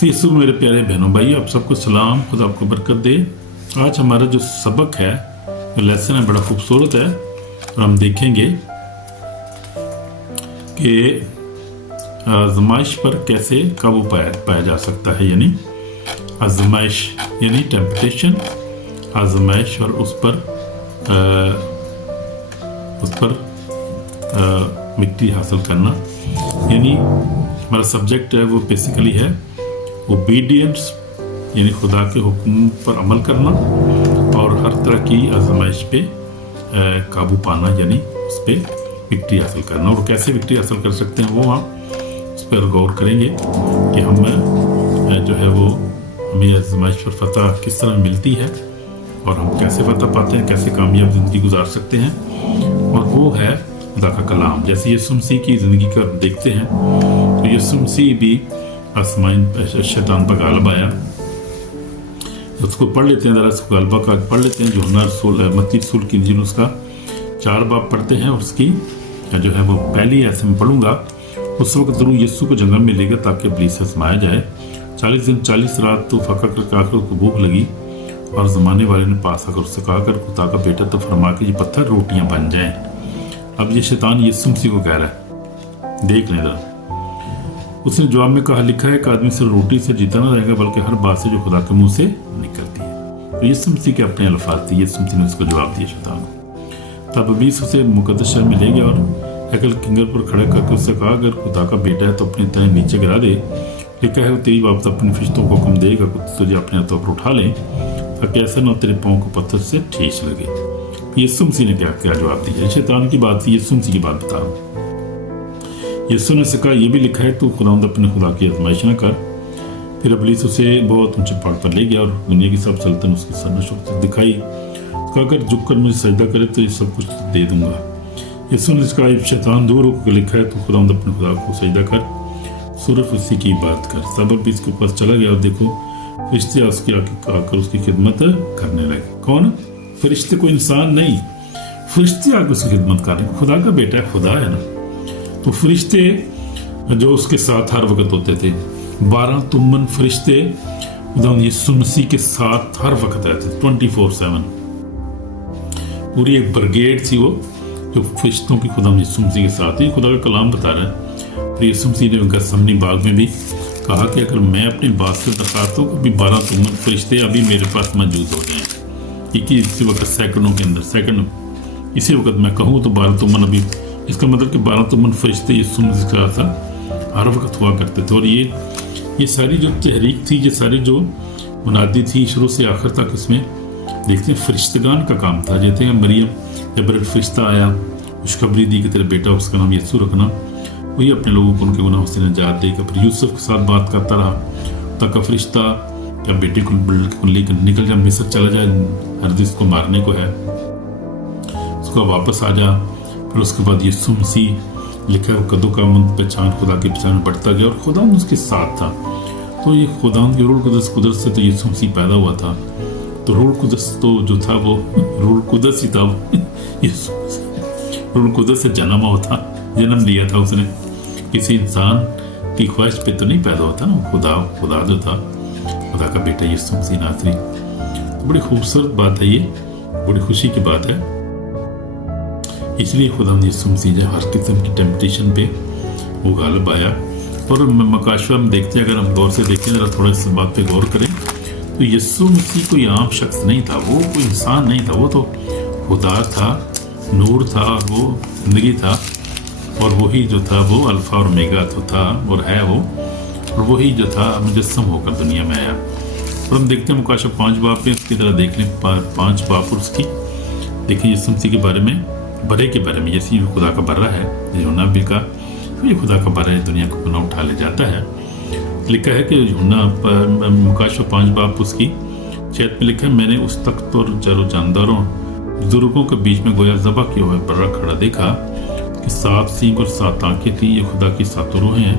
तो यीशु मेरे प्यारे बहनों भाई, आप सबको सलाम, खुदा आपको बरकत दे। आज हमारा जो सबक है, जो लेसन है, बड़ा खूबसूरत है और हम देखेंगे कि आजमाइश पर कैसे काबू पाया जा सकता है। यानी आजमाइश यानी टेम्पटेशन, आजमाइश और उस पर विक्ट्री हासिल करना। यानी हमारा सब्जेक्ट है वो बेसिकली है ओबीडियंस, यानी खुदा के हुक्म पर अमल करना और हर तरह की आजमाइश पे काबू पाना, यानी उस पर विक्ट्री हासिल करना। और कैसे विक्ट्री हासिल कर सकते हैं वो हम उस पर गौर करेंगे कि हम जो है वो हमें आजमाइश पर फतह किस तरह मिलती है और हम कैसे फतह पाते हैं, कैसे कामयाब ज़िंदगी गुजार सकते हैं। और वो है खुदा का कलाम। जैसे यीशु मसीह की ज़िंदगी का देखते हैं तो यीशु मसीह भी आसमान शैतान पर गालब आया। उसको पढ़ लेते हैं, ज़रा उसको गलबा का पढ़ लेते हैं। यूहन्ना रसूल, मत्ती रसूल की इंजील उसका 4 बाब पढ़ते हैं और उसकी जो है वो पहली ऐसे में पढ़ूंगा। उस वक्त ज़रूर यीशु को जंगल में लेगा ताकि इब्लीस से आजमाया जाए। 40 दिन 40 रात तो फका करके आकर उसको भूख लगी और ज़माने वाले ने पास आकर उससे कहा कर खुदा का बेटा तो फरमा के ये पत्थर रोटियां बन जाएं। अब ये शैतान यीशु मसीह को कह रहा है, देख लें ज़रा। उसने जवाब में कहा, लिखा है कि आदमी सिर्फ रोटी से जीता ना रहेगा बल्कि हर बात से जो खुदा के मुंह से निकलती है। तो यीशु मसीह के अपने अल्फाज थे। यीशु मसीह ने उसको जवाब दिया शैतान को। तब इब्लीस उसे मुकद्दस शहर में ले गया और हैकल किंगर पर खड़े करके उससे कहा, अगर खुदा का बेटा है तो अपने तय नीचे गिरा दे। लिखा है तेरी बाप अपने फरिश्तों को हुक्म देगा तुझे अपने हाथों पर उठा ले ताकि ऐसा न तेरे पाँव को पत्थर से ठेस लगे। यीशु मसीह ने क्या जवाब दिया? शैतान की बात थी, यीशु मसीह की बात बता रहा हूँ। यीशु ने कहा, यह भी लिखा है तू खुदावंद अपने खुदा की आजमाइश न कर। फिर इब्लीस उसे बहुत ऊंचे पहाड़ पर ले गया और दुनिया की सब सल्तनत उसकी सरनोश दिखाई। उसका अगर झुक कर मुझे सजदा करे तो ये सब कुछ दे दूंगा। यीशु ने कहा, शैतान दूर होकर लिखा है तू खुदावंद अपने खुदा को सजदा कर, सिर्फ उसी की बात कर। तब इब्लीस के पास चला गया और देखो फरिश्ते उसके आकर उसकी खिदमत करने लगे। कौन? फरिश्ते, कोई इंसान नहीं, फरिश्ते आकर उसकी खिदमत कर रहे। खुदा का बेटा है, खुदा है ना। तो फरिश्ते जो उसके साथ हर वक्त होते थे, 12 तुमन फरिश्ते यीशु मसीह के साथ हर वक्त रहते थे 24/7। पूरी एक ब्रिगेड थी वो जो फरिश्तों की खुदा यीशु मसीह के साथ। ये खुदा का कलाम बता रहा है। तो यीशु मसीह ने गethsemane बाग में भी कहा कि अगर मैं अपनी बात से दरखास्त हूँ कभी 12 तुमन फरिश्ते अभी मेरे पास मौजूद हो जाएं। कि इसी वक्त सेकंडों के अंदर, सेकंड इसी वक्त मैं कहूँ तो 12 तुमन अभी, इसका मतलब कि 12 तुमन फरिश्ते यीशु मसीह के साथ हर वक्त हुआ करते थे। और ये सारी जो तहरीक थी, ये सारी जो मुनादी थी शुरू से आखिर तक, इसमें देखते हैं फरिश्तगान का काम था। जैसे हैं मरियम, जब फरिश्ता आया खुशखबरी दी कि तेरा बेटा उसका नाम यीशु रखना, वही अपने लोगों को उनके गुनाहों से निजात देगा। फिर यूसुफ के साथ बात करता रहा तक फरिश्ता क्या बेटे को लेकर निकल जा, मिस्र चला जाए, हरदिस को मारने को है, उसको वापस आ जा। फिर उसके बाद यीशु मसीह लिखा है कदों का मंद पहचान खुदा की पहचान में बढ़ता गया और खुदा उसके साथ था। तो ये खुदा की रूह कुदस कुदरत से तो यीशु मसीह पैदा हुआ था। तो रूह कुदस तो जो था वो रूह कुदस ही था। रूह कुदस से जन्म लिया था उसने, किसी इंसान की ख्वाहिश पे तो नहीं पैदा होता ना। खुदा जो था, खुदा का बेटा यीशु मसीह नासरी। तो बड़ी खूबसूरत बात है, ये बड़ी खुशी की बात है। इसलिए खुदा यीशु मसीह जो हर किस्म की टेम्पटेशन पे वो गालिब आया। और मकाशवा में देखते हैं, अगर हम गौर से देखें, जरा थोड़ा इस बात पे गौर करें तो यीशु मसीह कोई आम शख्स नहीं था, वो कोई इंसान नहीं था, वो तो खुदा था, नूर था, और वो जिंदगी था। और वही जो था वो अल्फा और ओमेगा तो था और है वो, और वही जो था मुजस्सम होकर दुनिया में आया। और हम देखते हैं मुकाशवा 5 बाब में, इसकी तरह देख लें 5 बाब उसकी देखिए यीशु मसीह के बारे में, बरे के बारे में। जैसे खुदा का बर्रा है, यूहन्ना भी का, तो ये खुदा का बर्रा है, दुनिया को गुनाह उठा ले जाता है। लिखा है कि यूहन्ना मुकाशवा 5 बाब उसकी 6 में लिखा है, मैंने उस तख्त और जरो जानदारों बुजुर्गों के बीच में गोया ज़बह किया हुआ बर्रा खड़ा देखा कि 7 सींग और 7 आंखें थी। ये खुदा की 7 रूहें हैं,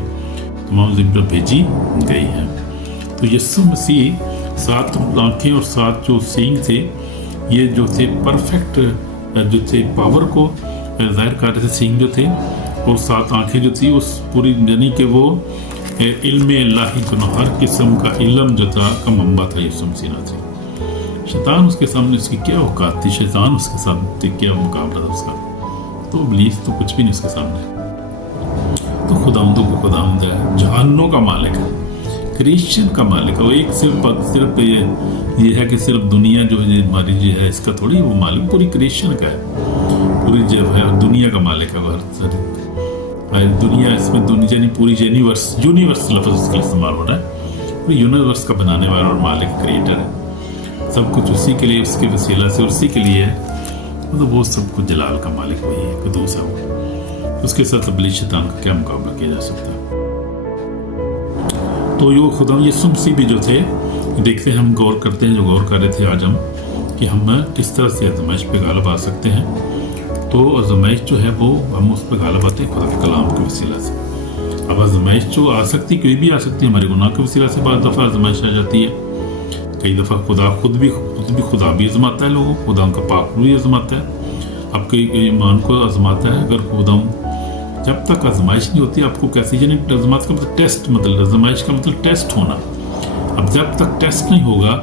तमाम ज़मीन पर भेजी गई हैं। तो यीशु मसीह 7 आंखें और 7 जो सींग थे, ये जो थे परफेक्ट जो थे पावर को जाहिर कर रहे थे। सींग जो थे और 7 आंखें जो थी उस पूरी, यानी कि वो علم الہی جو ہر قسم کا علم جو تھا کا منبع تھا یسوع مسیح ناصری۔ شیطان اس کے سامنے اس کی کیا اوقات تھی، شیطان اس کے سامنے کیا مقابلہ تھا اس کا، تو ابلیس تو کچھ بھی نہیں اس کے سامنے۔ تو خداوندوں کو خداوند ہے، جہانوں کا مالک ہے، کریشن کا مالک ہے وہ، ایک صرف یہ ہے کہ صرف دنیا جو ہے ہماری جو ہے اس کا تھوڑی وہ مالک، پوری کریشن کا ہے، پوری جو ہے دنیا کا مالک ہے وہ، دنیا اس میں دنیا یعنی پوری یونیورس لفظ اس کا استعمال ہو رہا ہے، پوری یونیورس کا بنانے والا اور مالک کریٹر ہے، سب کچھ اسی کے لیے، اس کے وسیلہ سے اسی کے لیے ہے، مطلب وہ سب کچھ جلال کا مالک وہی ہے، قدوس ہے وہ، اس کے ساتھ ابلیس شیطان کا کیا مقابلہ کیا جا سکتا ہے۔ تو یہ خدا یسوع مسیح بھی جو تھے، دیکھتے ہیں ہم غور کرتے ہیں، جو غور کر رہے تھے آج ہم کہ ہم کس طرح سے آزمائش پہ غالب آ سکتے ہیں۔ تو آزمائش جو ہے وہ ہم اس پہ غالب آتے ہیں خدا کے کلام کے وسیلہ سے۔ اب آزمائش جو آ سکتی کوئی بھی آ سکتی ہے، ہمارے گناہ کے وسیلہ سے بعض دفعہ آزمائش آ جاتی ہے، کئی دفعہ خدا خود بھی خدا بھی آزماتا ہے لوگوں، خدا ان کا پاک بھی آزماتا ہے، آپ کے ایمان کو آزماتا ہے۔ اگر خدا جب تک آزمائش نہیں ہوتی آپ کو کیسی، یعنی آزمائش کا مطلب ٹیسٹ، مطلب آزمائش کا مطلب ٹیسٹ ہونا۔ اب جب تک ٹیسٹ نہیں ہوگا،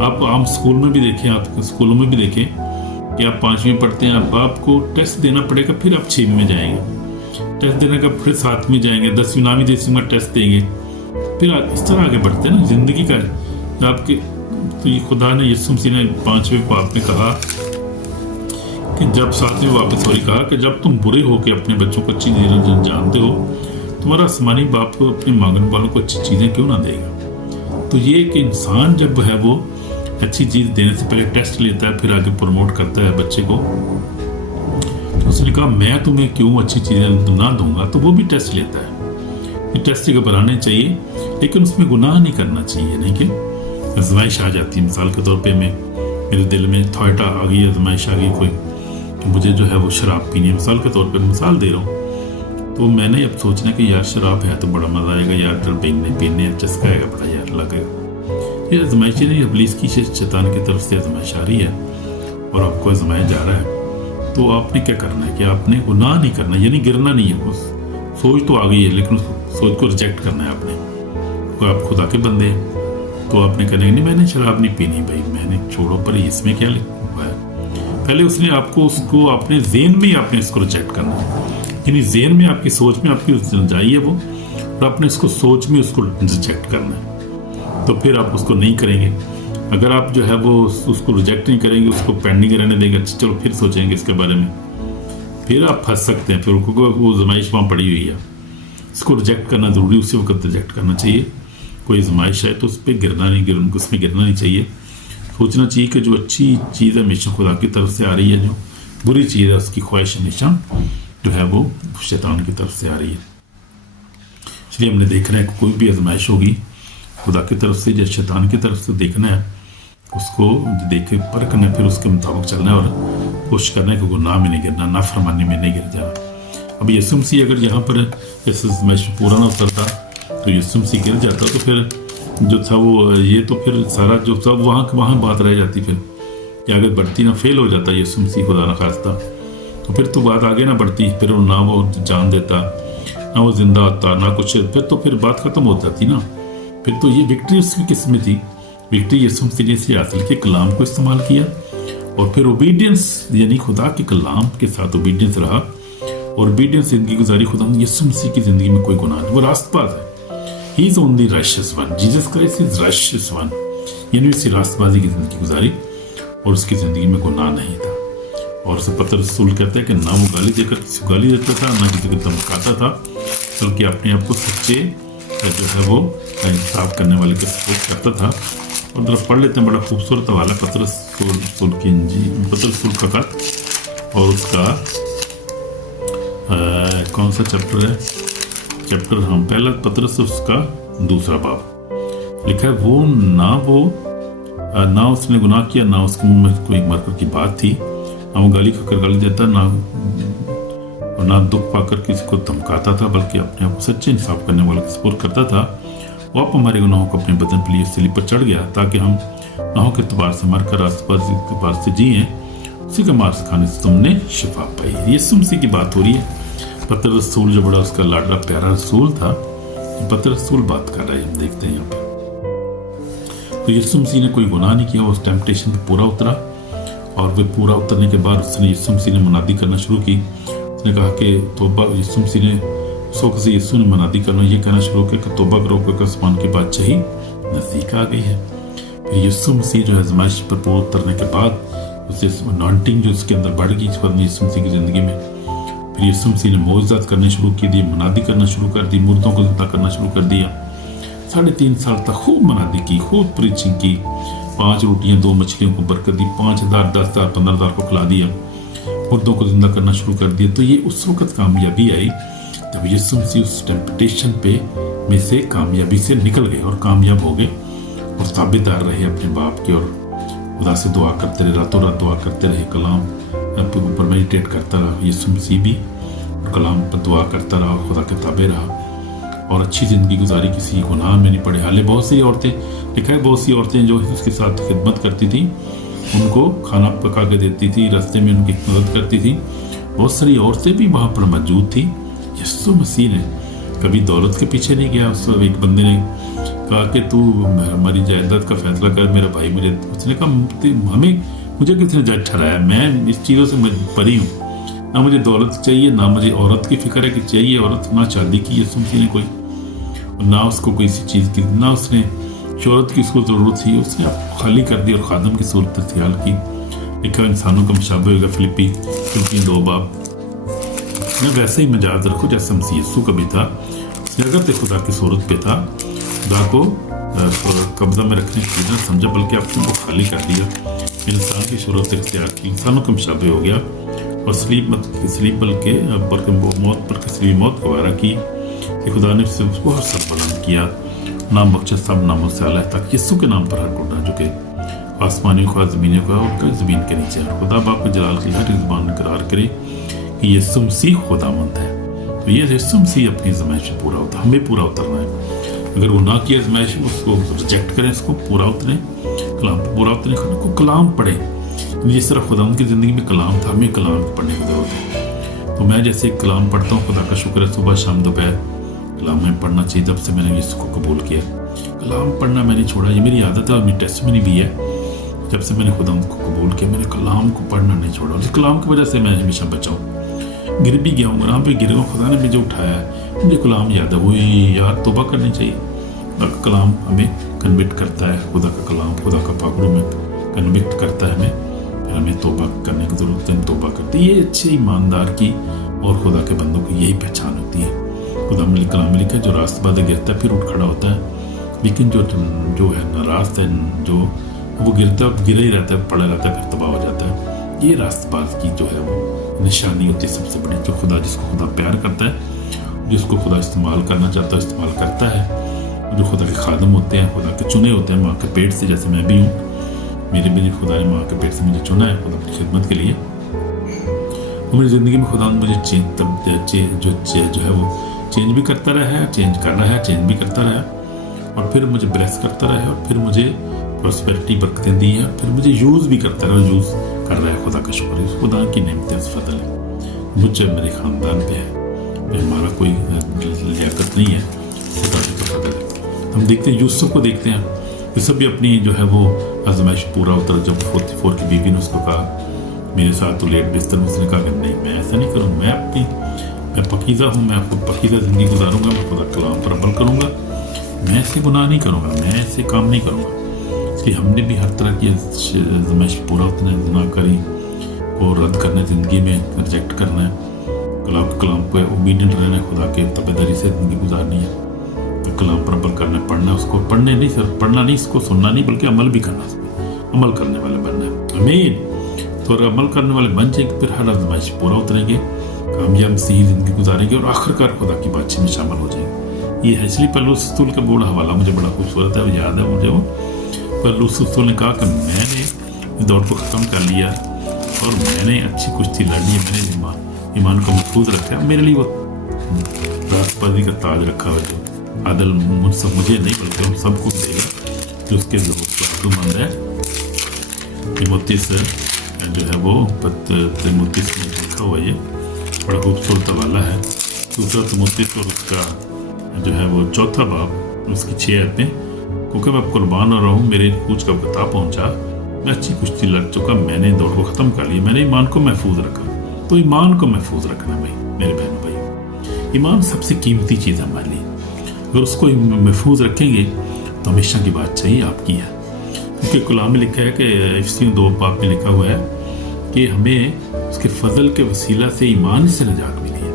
آپ عام اسکول میں بھی دیکھیں، آپ اسکولوں میں بھی دیکھیں کہ آپ 5ویں پڑھتے ہیں، اب آپ کو ٹیسٹ دینا پڑے گا، پھر آپ 6ویں میں جائیں گے، ٹیسٹ دینے کا پھر 7ویں جائیں گے، 10ویں 9ویں 10ویں کا ٹیسٹ دیں گے، پھر اس طرح آگے بڑھتے ہیں نا زندگی کا آپ کے۔ تو یہ خدا نے یسوع مسیح نے 5ویں پاپ میں کہا کہ جب 7ویں واپس ہوئی، کہا کہ جب تم برے ہو کے اپنے بچوں کو اچھی چیزیں جانتے ہو، تمہارا آسمانی باپ کو اپنے مانگنے والوں کو اچھی چیزیں کیوں نہ دے گا۔ تو یہ کہ انسان جب ہے وہ اچھی چیز دینے سے پہلے ٹیسٹ لیتا ہے، پھر آگے پروموٹ کرتا ہے بچے کو، تو اس نے کہا میں تمہیں کیوں اچھی چیزیں نہ دوں گا، تو وہ بھی ٹیسٹ لیتا ہے۔ یہ ٹیسٹ گھبرانے چاہیے، لیکن اس میں گناہ نہیں کرنا چاہیے، نہیں کہ آزمائش آ جاتی ہے، مثال کے طور پہ میرے دل میں تھاٹ آ گئی، آزمائش آ گئی کوئی کہ مجھے جو ہے وہ شراب پینی ہے، مثال کے طور پہ مثال دے رہا ہوں، تو میں نے اب سوچنا کہ یار شراب ہے تو بڑا مزہ آئے گا، یار پینے چسکا آئے گا، بڑا یار لگے گا۔ یہ آزمائش نہیں، ابلیس کی شیطان کی طرف سے آزمائش آ رہی ہے اور آپ کو آزمایا جا رہا ہے، تو آپ نے کیا کرنا ہے کہ آپ نے گناہ نہیں کرنا، یعنی گرنا نہیں ہے، اس سوچ تو آ گئی ہے لیکن اس سوچ کو ریجیکٹ کرنا ہے آپ نے۔ کوئی آپ خدا کے بندے ہیں تو آپ نے کہنا نہیں میں نے شراب نہیں پینی، بھائی میں نے چھوڑو، پر اس میں کیا ہوا ہے، پہلے اس نے آپ کو اس کو اپنے ذہن میں آپ نے اس کو ریجیکٹ کرنا ہے، یعنی ذہن میں آپ کی سوچ میں آپ کی جائیے وہ، اور آپ نے اس کو سوچ میں اس کو ریجیکٹ کرنا ہے، تو پھر آپ اس کو نہیں کریں گے۔ اگر آپ جو ہے وہ اس کو ریجیکٹ نہیں کریں گے، اس کو پینڈنگ رہنے دیں گے، اچھا چلو پھر سوچیں گے اس کے بارے میں، پھر آپ پھنس سکتے ہیں، پھر وہ آزمائش وہاں پڑی ہوئی ہے، اس کو ریجیکٹ کرنا ضروری، اسی وقت ریجیکٹ کرنا چاہیے۔ کوئی آزمائش ہے تو اس پہ گرنا نہیں، اس میں گرنا نہیں چاہیے، سوچنا چاہیے کہ جو اچھی چیز ہے ہمیشہ خدا کی طرف سے آ رہی ہے، جو بری چیز ہے اس کی خواہش ہمیشہ جو ہے وہ شیطان کی طرف سے آ رہی ہے۔ اس لیے ہم نے دیکھنا ہے کہ کوئی بھی آزمائش ہوگی خدا کی طرف سے یا شیطان کی طرف سے، دیکھنا ہے اس کو، دیکھ کے پرکھنا ہے، پھر اس کے مطابق چلنا ہے اور کوشش کرنا ہے کہ گناہ میں نہیں گرنا، نافرمانی میں نہیں گر جانا۔ اب یسوع مسیح اگر یہاں پر اس آزمائش پورا نہ اترتا تو یسوع مسیح گر جاتا، تو پھر جو تھا وہ یہ تو پھر سارا جو تھا وہاں بات رہ جاتی، پھر کہ آگے بڑھتی نہ، فیل ہو جاتا یسوع مسیح خدا نہ خواستہ، تو پھر تو بات آگے نہ بڑھتی، پھر نہ وہ جان دیتا، نہ وہ زندہ ہوتا، نہ کچھ، پھر بات ختم ہو جاتی نا۔ پھر تو یہ وکٹری اس کی قسم میں تھی، وکٹری یسوع مسیح نے سے حاصل کے کلام کو استعمال کیا، اور پھر اوبیڈینس یعنی خدا کے کلام کے ساتھ اوبیڈینس رہا، اور اوبیڈینس زندگی گزاری۔ خدا نے یسوع مسیح کی زندگی میں کوئی گناہ نہیں، وہ راست باز ہے، he is only righteous one, Jesus Christ is righteous one, یعنی اسی راست بازی کی زندگی گزاری اور اس کی زندگی میں گناہ نہیں تھا۔ اور اسے پطرس رسول کہتا ہے کہ نہ وہ گالی دے کر کسی کو گالی دیتا تھا، نہ کسی کو دھمکاتا تھا، بلکہ اپنے آپ کو سچے جو ہے وہ انصاف کرنے والے کے سپورٹ کرتا تھا۔ اور ذرا پڑھ لیتے ہیں، بڑا خوبصورت حوالہ پطرس رسول کی انجیل، پطرس رسول کا خط، اور اس کا کون سا چیپٹر ہے، چیپٹر ہم پہلا پطرس اس کا 2 باب لکھا ہے، وہ نہ اس نے گناہ کیا، نہ اس کے منہ میں کوئی مرکر کی بات تھی، نہ وہ گالی کھا کر گالی دیتا، نہ دکھ پا کر کسی کو دھمکاتا تھا، بلکہ اپنے آپ کو سچے انصاف کرنے والے کا سپورٹ کرتا تھا۔ وہ آپ ہمارے گناہوں کو اپنے بدن پر لیے صلیب پر چڑھ گیا، تاکہ ہم گناہوں کے اعتبار سے مر کر راست بازی کے اعتبار سے جیئیں، اسی کا مار سکھانے سے تم نے شفا پائی۔ یسوع مسیح کی بات ہو رہی ہے۔ پطرس رسول جو بڑا اس کا لاڈلا پیارا رسول تھا، पतरस रसूल बात कर रहा है, हम देखते हैं यहाँ पर। तो यीशु मसीह ने कोई गुनाह नहीं किया, वो उस टेम्पटेशन पे पूरा उतरा, और वे पूरा उतरने के बाद उसने यीशु मसीह ने मुनादी करना शुरू की। उसने कहा कि तौबा, यीशु मसीह ने उस वक्त से यीशु ने मुनादी करना ये कहना शुरू किया कि तौबा करो क्योंकि आसमान की बादशाही नज़दीक आ गई है। फिर यीशु मसीह जो है आजमाइश पर पूरा उतरने के बाद उससे अनॉइंटिंग जो उसके अंदर बढ़ गई इस वक्त यीशु मसीह की ज़िंदगी में। फिर यीशु मसीह ने मोइज़ात करने शुरू की दी, मुनादी करना शुरू कर दी, मुर्दों को ज़िंदा करना शुरू कर दिया। 3.5 साल तक खूब मुनादी की, खूब प्रीचिंग की, 5 रोटियां 2 मछलियों को बरकत दी, 5,000 10,000 15,000 को खिला दिया, मुर्दों को जिंदा करना शुरू कर दिया। तो ये उस वक्त कामयाबी आई जब यीशु मसीह उस टेम्पटेशन पे में से कामयाबी से निकल गए और कामयाब हो गए और ताबेदार रहे अपने बाप के, और खुदा से दुआ करते रहे, रातों रात दुआ करते रहे, कलाम ऊपर मेडिटेट करता रहा यीशु मसीह भी, और कलाम पर दुआ करता रहा और खुदा के ताबे रहा और अच्छी ज़िंदगी गुजारी, किसी गुनाह में नहीं पड़े। हाले बहुत सी औरतें, लिखा है बहुत सी औरतें जो उसके साथ खिदमत करती थी, उनको खाना पका के देती थी, रास्ते में उनकी मदद करती थी, बहुत सारी औरतें भी वहाँ पर मौजूद थी। यीशु मसीह ने कभी दौलत के पीछे नहीं गया। उस एक बंदे ने कहा कि तू हमारी जायदाद का फैसला कर, मेरा भाई मुझे, उसने कहा मुझे किसने जज ठहराया, मैं इस चीज़ों से परी हूँ, ना मुझे दौलत चाहिए, ना मुझे औरत की फिक्र है कि चाहिए औरत, ना शादी की यीशु मसीह ने कोई, ना उसको कोई सी चीज़ की, ना उसने शोहरत की उसको ज़रूरत थी, उसने खाली कर दी और खादम की सूरत इख्तियार की। लिखा इंसानों का मुशाबह होगा, फिलिपी 2 बाब। मैं वैसे ही मजाज रखो जैसे मसीह यीशु का भी था, अगर खुदा की सूरत पे था, खुदा को कब्जा में रखने की चीज़ समझा, बल्कि अपने को खाली कर दिया, इंसान की सूरत इख्तियार की, इंसानों का मुशाबह हो गया और सलीब बल्कि मौत पर सलीब मौत गवारा की कि खुदा ने उससे उसको हर सर बुलंद किया, नाम बख्शा सब नामों से आला, ताकि यीशु के नाम पर हर घुटना झुके, आसमानी ख्वाह ज़मीनी ख्वाह और ज़मीन के नीचे, और खुदा बाप जलाल की हर ज़बान करार करे कि यीशु मसीह खुदावंद है। तो ये यीशु मसीह अपनी आज़माइश में पूरा होता है, हमें पूरा उतरना है। अगर वो ना की आज़माइश में उसको रिजेक्ट करें, इसको पूरा उतरें, कलाम पर पूरा उतरें, को कलाम पढ़े। जिस तरह खुदा उनकी ज़िंदगी में कलाम था, हमें कलाम पढ़ने की ज़रूरत है। तो मैं जैसे कलाम पढ़ता हूँ, खुदा का शुक्र है, सुबह शाम दोपहर कलाम में पढ़ना चाहिए। जब से मैंने इसको कबूल किया, कलाम पढ़ना मैंने छोड़ा, ये मेरी आदत है और मेरी टेस्टमनी भी है। जब से मैंने खुदा को कबूल किया, मैंने कलाम को पढ़ना नहीं छोड़ा, और कलाम की वजह से मैं हमेशा बचा हूँ। गिर भी गया हूँ, वहाँ पे गिर गया, खुदा ने मुझे उठाया है, मुझे कलाम याद है, वही यार तौबा करनी चाहिए। खुदा का कलाम हमें कन्विक्ट करता है, खुदा का कलाम खुदा का पाकड़ों में कन्विक्ट करता है हमें, फिर हमें तौबा करने की ज़रूरत है, हम तौबा करते हैं। ये अच्छे ईमानदार की और खुदा के बंदों की यही पहचान होती है। खुदा में कलाम में लिखा है, जो रास्तबाद गिरता है फिर उठ खड़ा होता है, लेकिन जो है नाराज़ है, जो वो गिरा ही रहता है, पड़ा रहता है, फिर तबाह हो जाता है। ये रास्तबाज की जो है वो निशानी होती है सबसे बड़ी। जो खुदा, जिसको खुदा प्यार करता है, जिसको खुदा इस्तेमाल करना चाहता है, इस्तेमाल करता है, जो खुदा के खादम होते हैं, खुदा के चुने होते हैं माँ के पेट से, जैसे मैं भी हूँ, मेरे खुदा ने माँ के पेट से मुझे चुना है खुदा की खिदमत के लिए। और मेरी ज़िंदगी में खुदा मुझे जो है वो चेंज भी करता रहा है, चेंज कर रहा है, चेंज भी करता रहा है, और फिर मुझे ब्लेस करता रहा है, और फिर मुझे प्रॉस्पेरिटी बरकतें दी है, फिर मुझे यूज़ भी करता रहा, यूज़ कर रहा है। खुदा का शुक्र है, खुदा की नेमतें फजल है मुझे, मेरे ख़ानदान पे है, हमारा कोई लियाकत नहीं है, खुदा का फजल है। हम देखते हैं यूसुफ को, देखते हैं यूसुफ भी अपनी जो है वो आजमाइश पूरा उतरा। जब 44 की बीवी ने उसको कहा मेरे साथ तो लेट बिस्तर में, उसने कहा कि नहीं, मैं ऐसा नहीं करूँगा, मैं पकीज़ा हूँ, मैं खुद पकीज़ा ज़िंदगी गुजारूँगा, मैं खुदा कलाम पर अमल करूँगा, मैं ऐसे गुनाह नहीं करूँगा, मैं ऐसे काम नहीं करूँगा। इसलिए हमने भी हर तरह की आजमाइश पूरा उतना गुनाहकारी को रद्द करना है, ज़िंदगी में रिजेक्ट करना है, कलाम पे ओबीडियंट रहना है, खुदा के तबेदारी से ज़िंदगी गुजारनी है, तो कलाम पर अमल करना है, पढ़ना, उसको पढ़ने नहीं, सिर्फ पढ़ना नहीं, इसको सुनना नहीं, बल्कि अमल भी करना, अमल करने वाले बनना है। आमीन। तो अगर अमल करने वाले बन जाएंगे, फिर हर आजमाइश पूरा उतरेंगे, कामयाब सही ज़िंदगी गुजारेंगे, और आखिरकार खुदा की बातचीत में शामिल हो जाएंगे। ये है इसलिए पौलुस रसूल का बूढ़ा हवाला मुझे बड़ा खूबसूरत है, याद है मुझे वो। पौलुस रसूल ने कहा कि मैंने दौड़ को ख़त्म कर लिया और मैंने अच्छी कुश्ती लड़ ली, मैंने ईमान को महफूज रखा, मेरे लिए वो रास्तबाजी का ताज रखा हुआ, जो आदल मुझे नहीं बल्कि हम सबको देगा जो उसके ज़रूरतमंद है। तिमुथियुस जो है वो तिमुथियुस में लिखा हुआ, ये बड़ा खूबसूरत हवाला है। दूसरा तिमुथियुस और उसका جو ہے وہ 4 बाब اس की 6 आयतें, क्योंकि मैं कुर्बान हो रहा हूँ, मेरे कूच का बता पहुँचा, मैं अच्छी कुश्ती लड़ चुका, मैंने दौड़ को ख़त्म कर लिया, मैंने ईमान को महफूज रखा। तो ईमान को महफूज रखना भाई, मेरे बहनों भाई, ईमान सबसे कीमती चीज़ है हमारे लिए। अगर उसको महफूज रखेंगे तो हमेशा की बात चाहिए आपकी है, क्योंकि कलाम में लिखा है कि इफ्सियों 2 बाब में लिखा हुआ है कि हमें उसके फजल के वसीला से ईमान से निजात मिली है,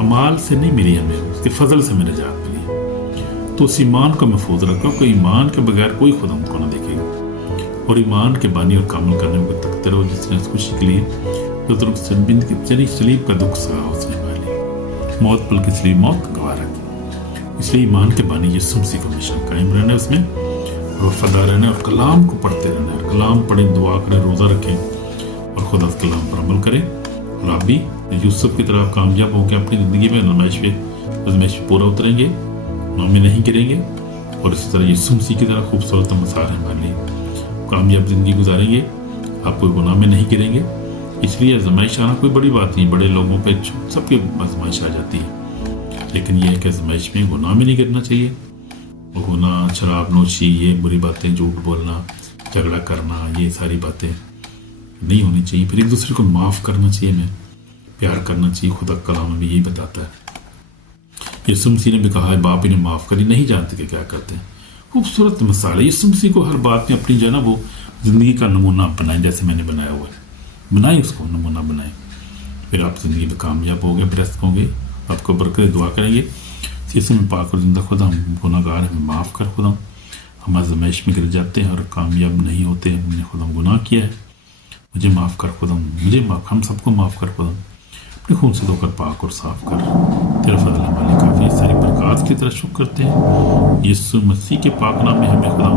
अमाल से नहीं मिली हमें, उसके फजल से हमें निजात मिली है। तो उस ईमान को महफूज रखो कि ईमान के बगैर कोई खुदा को ना देखेगा, और ईमान के बानी और कामल करने को तकते रहो, जिसने उस खुशी के लिए जो तुम सनबिंद की चली सलीब का दुख सहा उसने वाली मौत पल की सलीब मौत गवारा की। इसलिए ईमान के बानी यीशु मसीह को हमेशा कायम रहना है, उसमें वफादार रहना और कलाम को पढ़ते रहना है। कलाम पढ़ें, दुआ करें, रोज़ा रखें और खुदा के कलाम पर अमल करें, और आप भी यूसुफ की तरह कामयाब होकर अपनी ज़िंदगी में आज़माइश पे पूरा उतरेंगे, नामे नहीं गिरेंगे, और इसी तरह यीशु मसीह की तरह खूबसूरत मसार है हमारे लिए कामयाब ज़िंदगी गुजारेंगे। आप कोई गुनाह में नहीं गिरेंगे। इसलिए आज़माइश आना कोई बड़ी बात नहीं, बड़े लोगों पे सबकी आज़माइश आ जाती है, लेकिन यह है कि आज़माइश में गुनाह में नहीं गिरना चाहिए। वो गुनाह, शराब नोशी, ये बुरी बातें, झूठ बोलना, झगड़ा करना, ये सारी बातें नहीं होनी चाहिए। फिर एक दूसरे को माफ़ करना चाहिए, हमें प्यार करना चाहिए। खुदा कलाम में यही बताता है। यीशु मसीह ने भी कहा है, बाप इन्हें माफ़ करी, नहीं जानते कि क्या करते हैं। खूबसूरत मिसाल है। यीशु मसीह को हर बात में अपनी जो है ना वो ज़िंदगी का नमूना बनाएं, जैसे मैंने बनाया हुआ है, बनाएं उसको, नमूना बनाएं। फिर आप ज़िंदगी में कामयाब होंगे, व्यस्त होंगे, आपको बरकत दुआ करेंगे। यीशु में पाक और जिंदा खुदा, हम गुनाहगार हैं, हमें माफ़ कर खुदा, हम आज़माइश में गिर जाते हैं और कामयाब नहीं होते, हमने खुदा गुनाह किया है, मुझे माफ़ कर खुदा, मुझे माफ़, हम सबको माफ़ कर खुदा, अपने खून से धोकर पाक और साफ कर, तेरा फजल हमारे काफ़ी सारी बरकत की तरह शुक्र करते हैं। यीशु मसीह के पाक नाम में हमें खुदा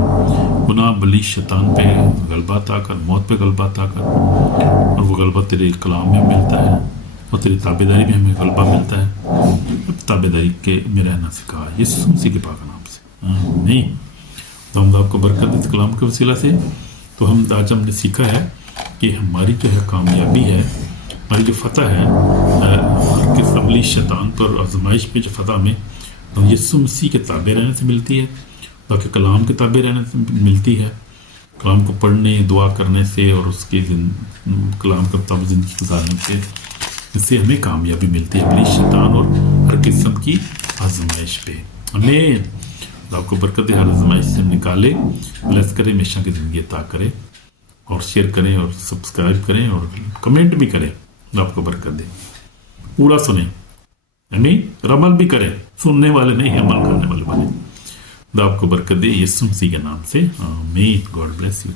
गुनाह, बली, शैतान पे गलबा अता कर, मौत पे गलबा अता कर, और वो गलबा तेरे कलाम में मिलता है, और तेरी ताबेदारी में हमें गलबा मिलता है। ताबेदारी के में रहना सिखा यीशु मसीह के पाक नाम से, नहीं तो हम आपको बरकत इस कलाम के वसीला से। तो हम आज हमने सीखा है कि हमारी जो है कामयाबी है, हमारी जो फतह है हर किस अमली शैतान पर आजमाइश पे जो फतह में तो यीशु मसीह के ताबे रहने से मिलती है, बाकी कलाम के ताबे रहने से मिलती है। कलाम को पढ़ने, दुआ करने से और उसके कलाम का तब ज़िंदगी गुजारने से, इससे हमें कामयाबी मिलती है अपनी शैतान और हर किस्म की आजमाइश पे। हमें आपको बरकत दे, हर आजमाइश से निकाले, ब्लेस करे, हमेशा की ज़िंदगी अता करे, और शेयर करें और सब्सक्राइब करें और कमेंट भी करें। आपको बरकत दे, पूरा सुने, हमें अमल भी करें, सुनने वाले नहीं है, अमल करने वाले बने। आपको बरकत दे यीशु मसीह के नाम से, आमीन। God bless you.